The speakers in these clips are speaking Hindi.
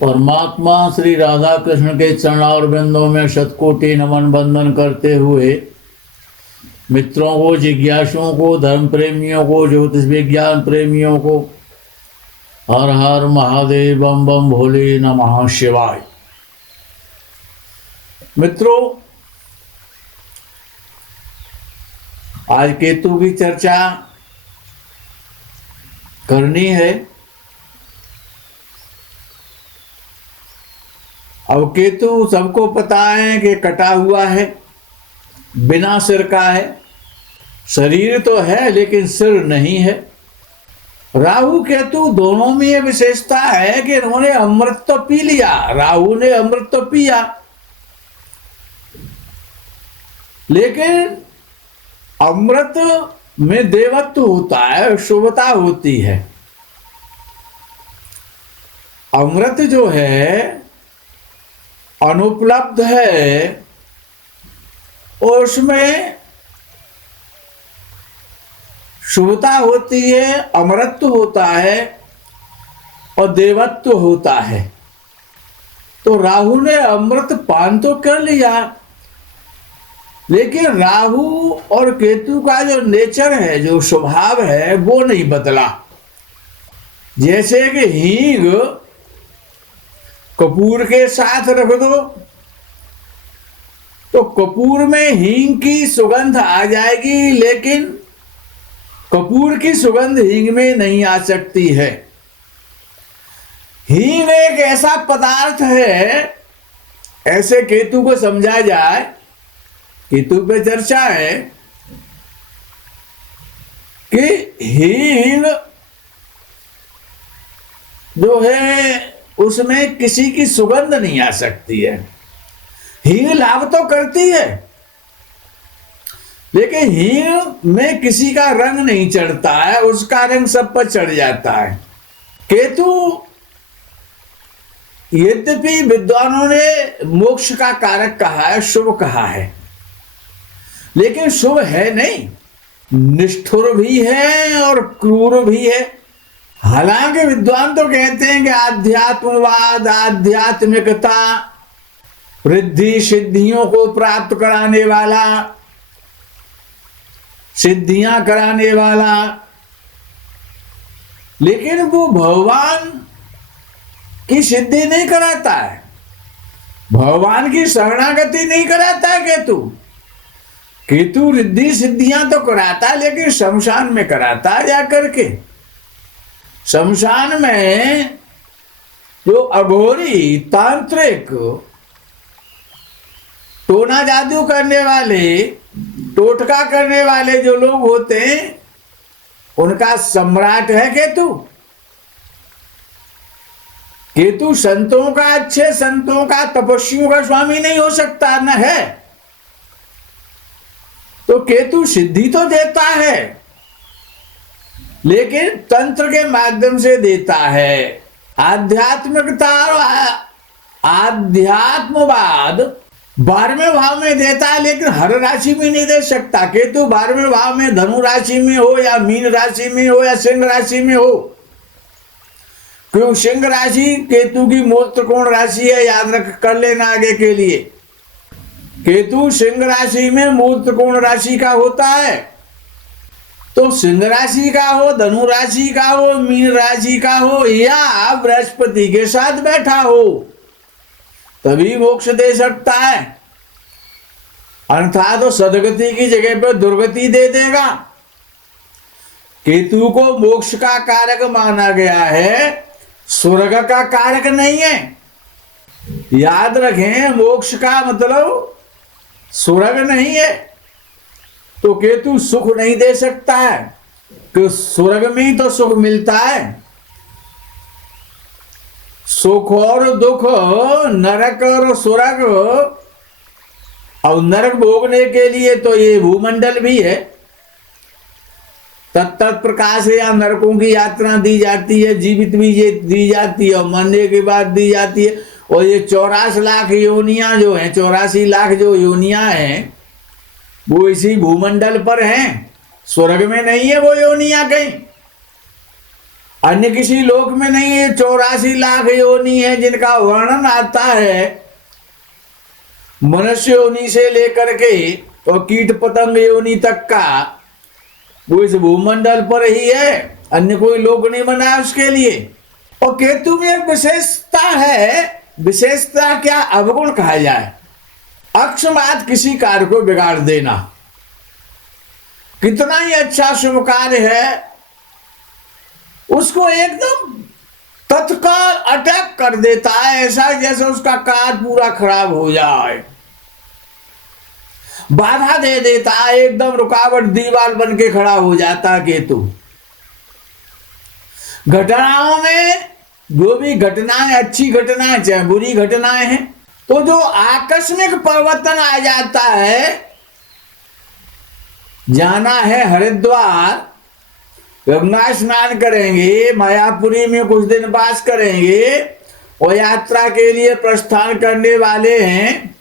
परमात्मा श्री राधा कृष्ण के चरणार बिंदों में शतकोटि नमन बंदन करते हुए मित्रों को, जिज्ञासुओं को, धर्म प्रेमियों को, ज्योतिष विज्ञान प्रेमियों को हर हर महादेव, बम बम भोले, नमः शिवाय। मित्रों, आज केतु की चर्चा करनी है। अब केतु सबको पता है कि कटा हुआ है, बिना सिर का है। शरीर तो है लेकिन सिर नहीं है। राहु केतु दोनों में यह विशेषता है कि इन्होंने अमृत तो पी लिया, राहु ने अमृत तो पिया, लेकिन अमृत में देवत्व होता है, शुभता होती है। अमृत जो है अनुपलब्ध है, और उसमें शुभता होती है, अमरत्व होता है और देवत्व होता है। तो राहु ने अमृत पान तो कर लिया, लेकिन राहु और केतु का जो नेचर है, जो स्वभाव है, वो नहीं बदला। जैसे कि हींग कपूर के साथ रख दो तो कपूर में हींग की सुगंध आ जाएगी, लेकिन कपूर की सुगंध हींग में नहीं आ सकती है। हींग एक ऐसा पदार्थ है, ऐसे केतु को समझा जाए, केतु पे चर्चा है कि हींग जो है उसमें किसी की सुगंध नहीं आ सकती है। हींग लाभ तो करती है, लेकिन हींग में किसी का रंग नहीं चढ़ता है, उसका रंग सब पर चढ़ जाता है। केतु यद्यपि विद्वानों ने मोक्ष का कारक कहा है, शुभ कहा है, लेकिन शुभ है नहीं, निष्ठुर भी है और क्रूर भी है। हालांकि विद्वान तो कहते हैं कि आध्यात्मवाद, आध्यात्मिकता, रिद्धि सिद्धियों को प्राप्त कराने वाला, सिद्धियां कराने वाला, लेकिन वो भगवान की सिद्धि नहीं कराता है, भगवान की शरणागति नहीं कराता है। केतु रिद्धि सिद्धियां तो कराता है, लेकिन शमशान में कराता है जाकर के। शमशान में जो अघोरी, तांत्रिक, टोना जादू करने वाले, टोटका करने वाले जो लोग होते हैं, उनका सम्राट है केतु। केतु संतों का, अच्छे संतों का, तपस्वियों का स्वामी नहीं हो सकता, न है। तो केतु सिद्धि तो देता है, लेकिन तंत्र के माध्यम से देता है। आध्यात्मिकता और आध्यात्मवाद 12वें भाव में देता है, लेकिन हर राशि में नहीं दे सकता। केतु 12वें भाव में धनु राशि में हो, या मीन राशि में हो, या सिंह राशि में हो। क्यों? सिंह राशि केतु की मूल त्रिकोण राशि है, याद रख कर लेना आगे के लिए। केतु सिंह राशि में मूल त्रिकोण राशि का होता है। तो सिंह राशि का हो, धनु राशि का हो, मीन राशि का हो, या बृहस्पति के साथ बैठा हो, तभी मोक्ष दे सकता है। अर्थात तो सदगति की जगह पर दुर्गति दे देगा। केतु को मोक्ष का कारक माना गया है, स्वर्ग का कारक नहीं है। याद रखें, मोक्ष का मतलब स्वर्ग नहीं है। तो केतु सुख नहीं दे सकता है, कि स्वर्ग में ही तो सुख मिलता है। सुख और दुख, नरक और स्वर्ग, और नरक भोगने के लिए तो ये भूमंडल भी है। तत्त प्रकाश या नरकों की यात्रा दी जाती है, जीवित भी ये दी जाती है और मरने के बाद दी जाती है। और ये 84 लाख योनियां जो हैं, 84 लाख जो योनियां हैं, वो इसी भूमंडल पर हैं, स्वर्ग में नहीं है वो योनियां कहीं। अन्य किसी लोक में नहीं है। 84 लाख योनि है जिनका वर्णन आता है, मनुष्य योनि से लेकर के और कीट पतंग योनि तक का, वो इस भूमंडल पर ही है, अन्य कोई लोक नहीं बना है उसके लिए। और केतु में एक विशेषता है, विशेषता क्या, अवगुण कहा जाए, अक्षमात किसी कार्य को बिगाड़ देना। कितना ही अच्छा शुभ कार्य है, उसको एकदम तत्काल अटैक कर देता है, ऐसा जैसे उसका कार्य पूरा खराब हो जाए, बाधा दे देता है, एकदम रुकावट दीवार बन के खड़ा हो जाता है केतु। घटनाओं में जो भी घटनाएं, अच्छी घटनाएं चाहे बुरी घटनाएं हैं, तो जो आकस्मिक परिवर्तन आ जाता है, जाना है हरिद्वार, गंगा स्नान करेंगे, मायापुरी में कुछ दिन वास करेंगे और यात्रा के लिए प्रस्थान करने वाले हैं,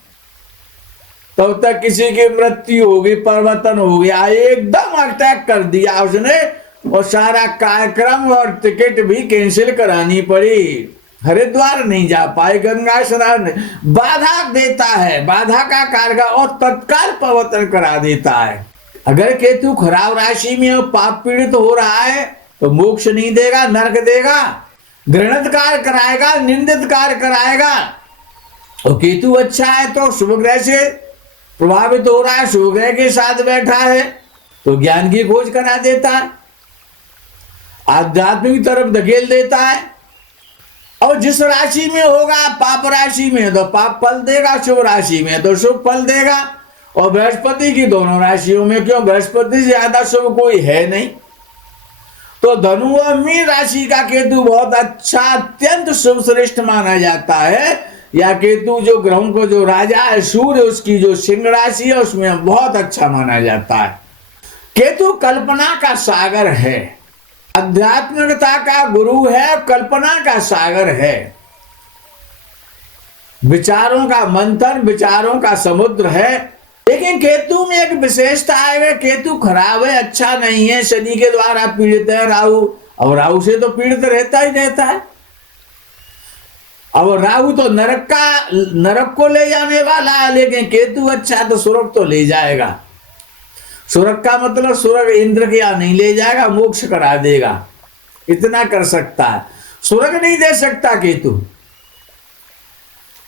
तब तक किसी की मृत्यु होगी, परिवर्तन हो गया, एकदम अटैक कर दिया उसने और सारा कार्यक्रम और टिकट भी कैंसिल करानी पड़ी, हरिद्वार नहीं जा पाए, गंगा स्नान, बाधा देता है, बाधा का कार्य और तत्काल परिवर्तन करा देता है। अगर केतु खराब राशि में और पाप पीड़ित हो रहा है तो मोक्ष नहीं देगा, नरक देगा, घृणित कार्य कराएगा, निंदित कार्य कराएगा। और केतु अच्छा है तो शुभ ग्रह से प्रभावित हो रहा है, शुभ ग्रह के साथ बैठा है तो ज्ञान की खोज करा देता है, आध्यात्मिक तरफ धकेल देता है। और जिस राशि में होगा, पाप राशि में तो पाप फल देगा, शुभ राशि में तो शुभ फल देगा। और बृहस्पति की दोनों राशियों में, क्यों, बृहस्पति से ज्यादा शुभ कोई है नहीं, तो धनु और मीन राशि का केतु बहुत अच्छा, अत्यंत शुभ श्रेष्ठ माना जाता है। या केतु जो ग्रहों को जो राजा है, सूर्य, उसकी जो सिंह राशि है उसमें बहुत अच्छा माना जाता है। केतु कल्पना का सागर है, आध्यात्मिकता का गुरु है, कल्पना का सागर है, विचारों का मंथन, विचारों का समुद्र है। लेकिन केतु में एक विशेषता है, केतु खराब है, अच्छा नहीं है, शनि के द्वारा पीड़ित है, राहु, और राहु से तो पीड़ित रहता ही रहता है। अब राहु तो नरक को ले जाने वाला है, लेकिन केतु अच्छा तो स्वर्ग तो ले जाएगा। स्वर्ग का मतलब स्वर्ग इंद्र के यहाँ नहीं ले जाएगा, मोक्ष करा देगा, इतना कर सकता है, स्वर्ग नहीं दे सकता केतु।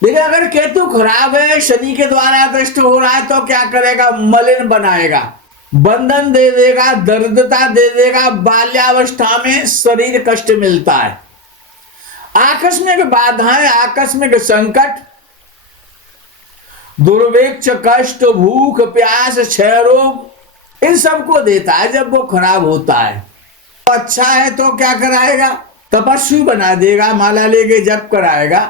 लेकिन अगर केतु खराब है, शनि के द्वारा दृष्ट हो रहा है, तो क्या करेगा, मलिन बनाएगा, बंधन दे देगा, दरिद्रता दे देगा, बाल्यावस्था में शरीर कष्ट मिलता है, आकस्मिक बाधाएं, आकस्मिक संकट, दुर्भिक्ष, कष्ट, भूख, प्यास, क्षय रोग, इन सबको देता है जब वो खराब होता है। तो अच्छा है तो क्या कराएगा, तपस्वी बना देगा, माला लेके जप कराएगा,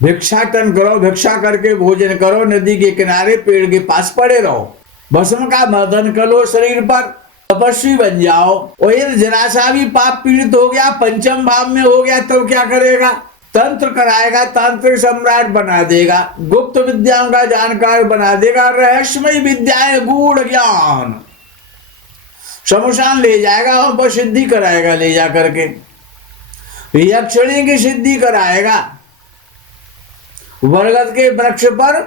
भिक्षाटन करो, भिक्षा करके भोजन करो, नदी के किनारे पेड़ के पास पड़े रहो, भस्म का मर्दन करो शरीर पर, तपस्वी बन जाओ। और ये जरा सा भी पाप पीड़ित हो गया, पंचम भाव में हो गया, तो क्या करेगा, तंत्र कराएगा, तांत्रिक सम्राट बना देगा, गुप्त विद्याओं का जानकार बना देगा, रहस्यमय विद्याएं, गूढ़ ज्ञान, शमशान ले जाएगा, वहां पर सिद्धि कराएगा, ले जा करके यक्षिणी की सिद्धि कराएगा, बरगद के वृक्ष पर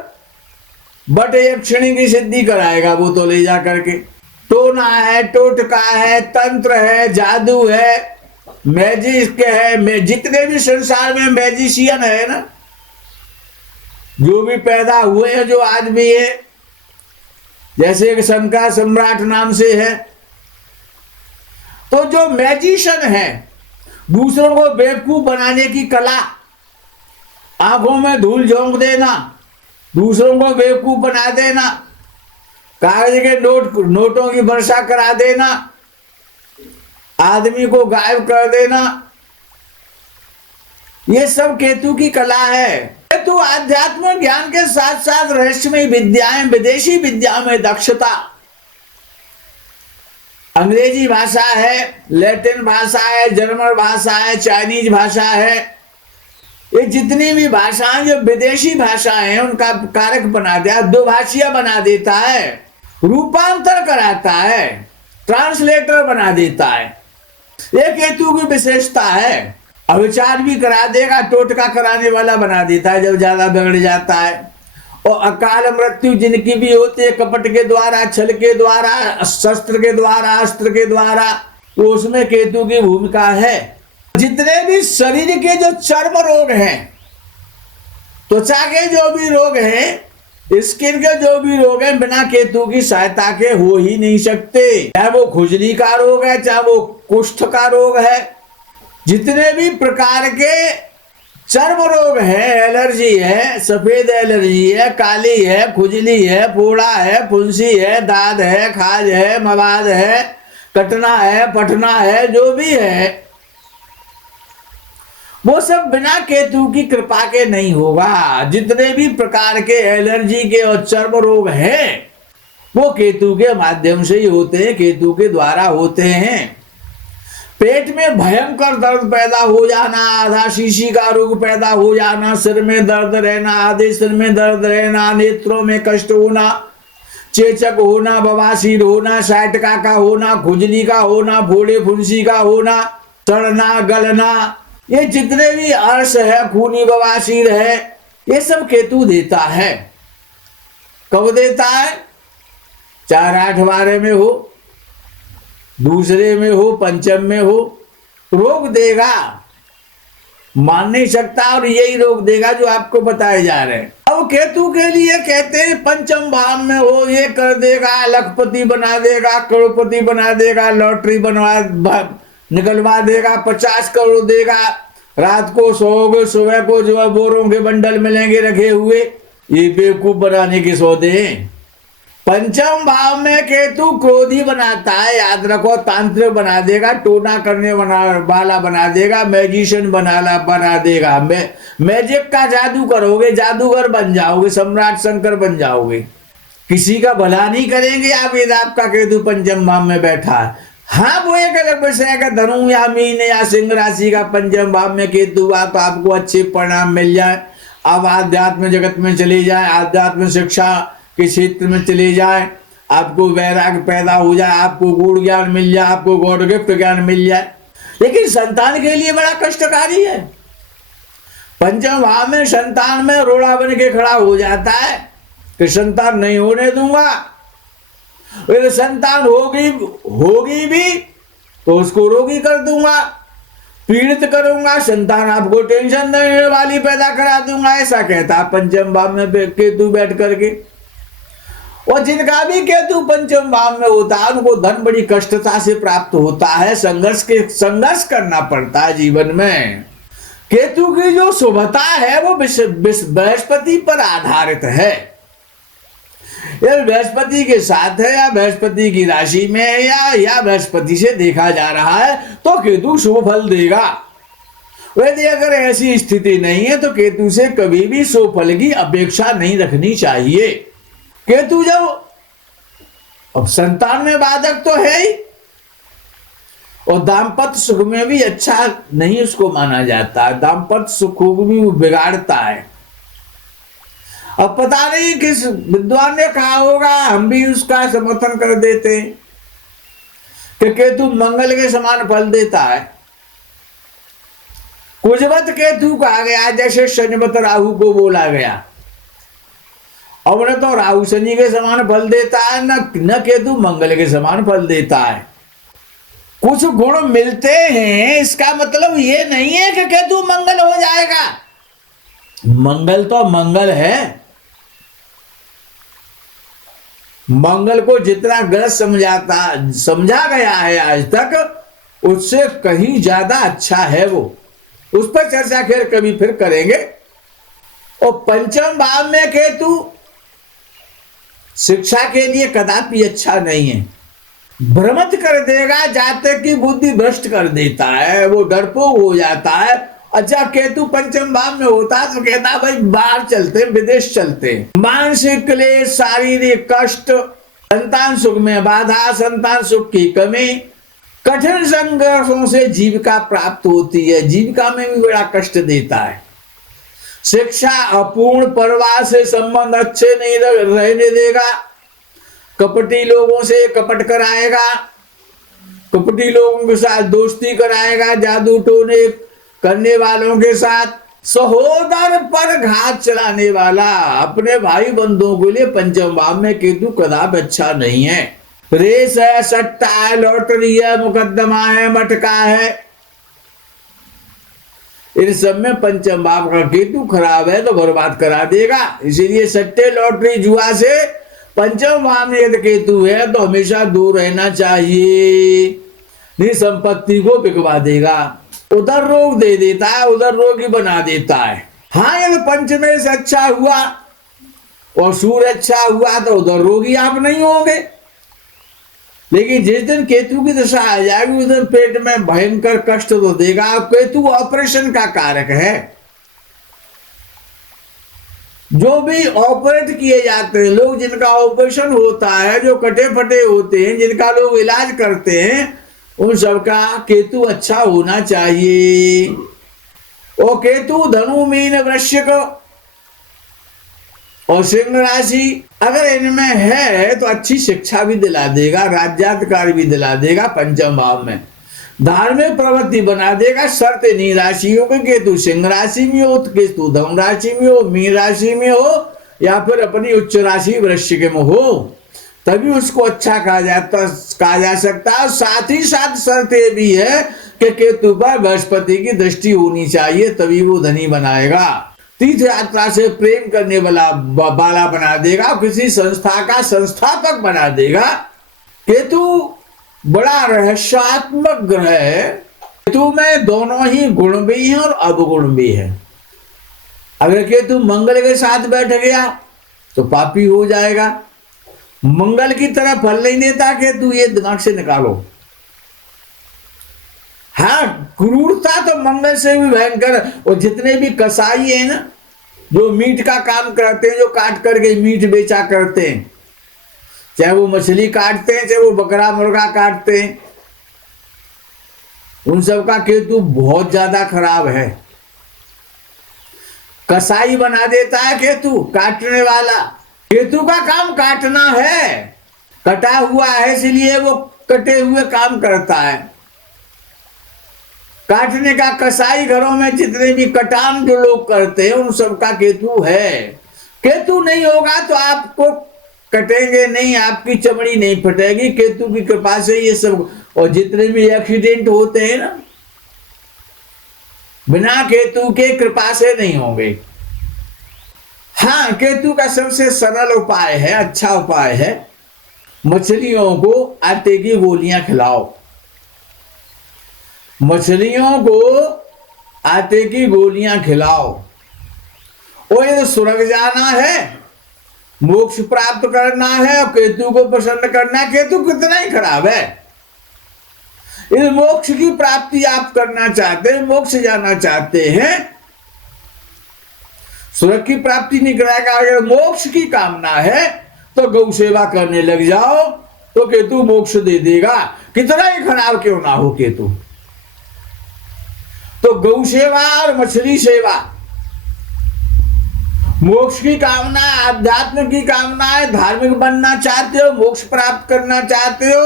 बट यक्षिणी की सिद्धि कराएगा वो तो ले जा करके। टोना है, टोटका है, तंत्र है, जादू है, मैजिक है, जितने भी संसार में मैजिशियन है ना, जो भी पैदा हुए हैं, जो आज भी है, जैसे एक शंका सम्राट नाम से है, तो जो मैजिशियन है, दूसरों को बेवकूफ बनाने की कला, आंखों में धूल झोंक देना, दूसरों को बेवकूफ बना देना, कागज के नोटों की वर्षा करा देना, आदमी को गायब कर देना, ये सब केतु की कला है। केतु आध्यात्मिक ज्ञान के साथ साथ रहस्यमय विद्याएं, विदेशी विद्याओं में दक्षता, अंग्रेजी भाषा है, लैटिन भाषा है, जर्मन भाषा है, चाइनीज भाषा है, ये जितनी भी भाषाएं जो विदेशी भाषाएं हैं उनका कारक बना दिया, दुभाषिया बना देता है, रूपांतर कराता है, ट्रांसलेटर बना देता है। ये केतु की विशेषता है। अविचार भी करा देगा, टोटका कराने वाला बना देता है जब ज्यादा बिगड़ जाता है। और अकाल मृत्यु जिनकी भी होती है कपट के द्वारा, छल के द्वारा, शस्त्र के द्वारा, अस्त्र के द्वारा, तो उसमें केतु की भूमिका है। जितने भी शरीर के जो चर्म रोग हैं, त्वचा के जो भी रोग हैं, स्किन के जो भी रोग हैं, बिना केतु की सहायता के हो ही नहीं सकते। चाहे वो खुजली का रोग है, चाहे वो कुष्ठ का रोग है, जितने भी प्रकार के चर्म रोग है, एलर्जी है, सफेद एलर्जी है, काली है, खुजली है, फोड़ा है, फुंसी है, दाद है, खाज है, मवाद है, कटना है, पटना है, जो भी है वो सब बिना केतु की कृपा के नहीं होगा। जितने भी प्रकार के एलर्जी के और चर्म रोग हैं वो केतु के माध्यम से ही होते हैं, केतु के द्वारा होते हैं। पेट में भयंकर दर्द पैदा हो जाना, आधा शीशी का रोग पैदा हो जाना, सिर में दर्द रहना, आधे सिर में दर्द रहना, नेत्रों में कष्ट होना, चेचक होना, बवासीर होना, साइटिका का होना, खुजली का होना, फोड़े फुंसी का होना, सड़ना, गलना, ये जितने भी अर्श है, खूनी बवासीर है, ये सब केतु देता है। कब देता है? 4, 8, 12 में हो, दूसरे में हो, पंचम में हो, रोग देगा, मान नहीं सकता, और यही रोग देगा जो आपको बताए जा रहे हैं। अब केतु के लिए कहते हैं पंचम भाव में हो, ये कर देगा, लखपति बना देगा, करोड़पति बना देगा, लॉटरी बनवा निकलवा देगा, 50 करोड़ देगा, रात को सोओगे, सुबह को जो है बोरों के बंडल मिलेंगे रखे हुए। ये बेवकूफ बनाने के सौदे हैं। पंचम भाव में केतु क्रोधी बनाता है, याद रखो, तांत्रिक बना देगा, टोना करने वाला बना देगा, मैजिशियन बना देगा, मैजिक का जादू करोगे, जादूगर बन जाओगे, सम्राट शंकर बन जाओगे, किसी का भला नहीं करेंगे आप यदि आपका केतु पंचम भाव में बैठा है। हाँ, वो एक अलग विषय है कि धनु या मीन या सिंह राशि का पंचम भाव में केतु हुआ तो आपको अच्छे परिणाम मिल जाए, आप आध्यात्म जगत में चले जाए, आध्यात्म शिक्षा के क्षेत्र में चले जाए, आपको वैराग्य पैदा हो जाए, आपको गुण ज्ञान मिल जाए, आपको गॉड गिफ्ट ज्ञान मिल जाए। लेकिन संतान के लिए बड़ा कष्टकारी है। पंचम भाव में संतान में रोड़ा बन के खड़ा हो जाता है कि संतान नहीं होने दूंगा। अगर संतान होगी भी तो उसको रोगी कर दूंगा, पीड़ित करूंगा, संतान आपको टेंशन देने वाली पैदा करा दूंगा, ऐसा कहता पंचम भाव में केतु बैठ करके। और जिनका भी केतु पंचम भाव में होता है उनको धन बड़ी कष्टता से प्राप्त होता है, संघर्ष करना पड़ता है जीवन में। केतु की जो शुभता है वो बृहस्पति पर आधारित है। यह बृहस्पति के साथ है या बृहस्पति की राशि में है या बृहस्पति से देखा जा रहा है तो केतु शुभ फल देगा। यदि अगर ऐसी स्थिति नहीं है तो केतु से कभी भी शुभ फल की अपेक्षा नहीं रखनी चाहिए। केतु जब अब संतान में बाधक तो है ही और दाम्पत्य सुख में भी अच्छा नहीं उसको माना जाता है, दाम्पत्य सुख को भी बिगाड़ता है। अब पता नहीं किस विद्वान ने कहा होगा, हम भी उसका समर्थन कर देते हैं कि केतु मंगल के समान फल देता है। कुजवत केतु कहा गया जैसे शनिवत राहु को बोला गया। अब न तो राहु शनि के समान फल देता है न केतु मंगल के समान फल देता है। कुछ गुण मिलते हैं, इसका मतलब ये नहीं है कि केतु मंगल हो जाएगा। मंगल तो मंगल है, मंगल को जितना गलत समझा गया है आज तक उससे कहीं ज्यादा अच्छा है वो। उस पर चर्चा कभी फिर करेंगे। और पंचम भाव में केतु शिक्षा के लिए कदापि अच्छा नहीं है, भ्रमित कर देगा, जातक की बुद्धि भ्रष्ट कर देता है, वो डरपोक हो जाता है। अच्छा, केतु पंचम भाव में होता तो कहता भाई बाहर चलते, विदेश चलते। मानसिक क्लेश, शारीरिक कष्ट, संतान सुख में बाधा, संतान सुख की कमी, कठिन संघर्षों से जीविका प्राप्त होती है, जीविका में भी बड़ा कष्ट देता है। शिक्षा अपूर्ण, परिवार से संबंध अच्छे नहीं रहने देगा, कपटी लोगों से कपट कराएगा, कपटी लोगों के साथ दोस्ती कराएगा, जादू टोने करने वालों के साथ। सहोदर पर घात चलाने वाला, अपने भाई बंधुओं के लिए पंचम भाव में केतु कदापि अच्छा नहीं है। रेस है, सट्टा है, लॉटरी है, मुकदमा है, मटका है, इन सब में पंचम भाव का केतु खराब है तो बर्बाद करा देगा। इसीलिए सट्टे, लॉटरी, जुआ से पंचम भाव में यदि केतु है तो हमेशा दूर रहना चाहिए, नहीं संपत्ति को बिकवा देगा, उधर रोग दे देता है, उधर रोगी बना देता है। हाँ, यदि पंचमे से अच्छा हुआ और सूर्य अच्छा हुआ तो उधर रोगी आप नहीं होंगे। लेकिन जिस दिन केतु की दशा आ जाएगी उस दिन पेट में भयंकर कष्ट तो देगा। केतु ऑपरेशन का कारक है। जो भी ऑपरेट किए जाते हैं लोग, जिनका ऑपरेशन होता है, जो कटे फटे होते हैं, जिनका लोग इलाज करते हैं, उन सबका केतु अच्छा होना चाहिए। और केतु धनु, मीन, वृश्चिक और सिंह राशि अगर इनमें है तो अच्छी शिक्षा भी दिला देगा, राज्याधिकार भी दिला देगा पंचम भाव में, धार्मिक प्रवृत्ति बना देगा। शर्त नहीं राशियों के केतु सिंह राशि में हो, तो केतु धनु राशि में हो, मीन राशि में हो, या फिर अपनी उच्च राशि वृश्चिक में हो, तभी उसको अच्छा कहा जा सकता है। साथ ही साथ शर्त ये भी है कि केतु पर बृहस्पति की दृष्टि होनी चाहिए, तभी वो धनी बनाएगा। तीर्थ यात्रा से प्रेम करने वाला बना देगा, किसी संस्था का संस्थापक बना देगा। केतु बड़ा रहस्यात्मक ग्रह है। केतु में दोनों ही गुण भी हैं और अवगुण भी है। अगर केतु मंगल के साथ बैठ गया तो पापी हो जाएगा। मंगल की तरह फल नहीं देता केतु, ये दिमाग से निकालो। हाँ, क्रूरता तो मंगल से भी भयंकर। और जितने भी कसाई हैं ना, जो मीट का काम करते हैं, जो काट करके मीट बेचा करते हैं, चाहे वो मछली काटते हैं, चाहे वो बकरा मुर्गा काटते हैं, उन सब का केतु बहुत ज्यादा खराब है। कसाई बना देता है केतु, काटने वाला। केतु का काम काटना है, कटा हुआ है इसलिए वो कटे हुए काम करता है। काटने का कसाई घरों में जितने भी कटान जो लोग करते हैं उन सबका केतु है। केतु नहीं होगा तो आपको कटेंगे नहीं, आपकी चमड़ी नहीं फटेगी। केतु की कृपा से ये सब, और जितने भी एक्सीडेंट होते हैं ना, बिना केतु के कृपा से नहीं होंगे। हाँ, केतु का सबसे सरल उपाय है, अच्छा उपाय है, मछलियों को आटे की गोलियां खिलाओ। मछलियों को आटे की गोलियां खिलाओ। और ये स्वर्ग जाना है, मोक्ष प्राप्त करना है और केतु को प्रसन्न करना है। केतु कितना ही खराब है। इस मोक्ष की प्राप्ति आप करना चाहते हैं, मोक्ष जाना चाहते हैं, स्वर्ग की प्राप्ति नहीं कराएगा। अगर मोक्ष की कामना है तो गौ सेवा करने लग जाओ तो केतु मोक्ष दे देगा, कितना ही खराब क्यों ना हो केतु। तो गौ सेवा और मछली सेवा, मोक्ष की कामना, आध्यात्म की कामना है, धार्मिक बनना चाहते हो, मोक्ष प्राप्त करना चाहते हो,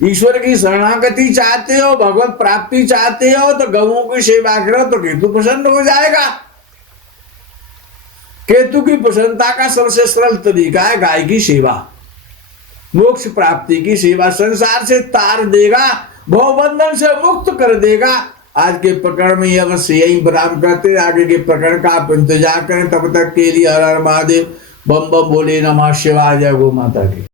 ईश्वर की शरणागति चाहते हो, भगवत प्राप्ति चाहते हो, तो गौओं की सेवा करो तो केतु प्रसन्न हो जाएगा। केतु की प्रसन्नता का सबसे सरल तरीका है गाय की सेवा, मोक्ष प्राप्ति की सेवा। संसार से तार देगा, भवबंधन से मुक्त कर देगा। आज के प्रकरण में यह अवश्य यही विराम करते, आगे के प्रकरण का आप इंतजार करें। तब तक के लिए हर हर महादेव, बम बम बोले नमः शिवाय, जय गौ माता की।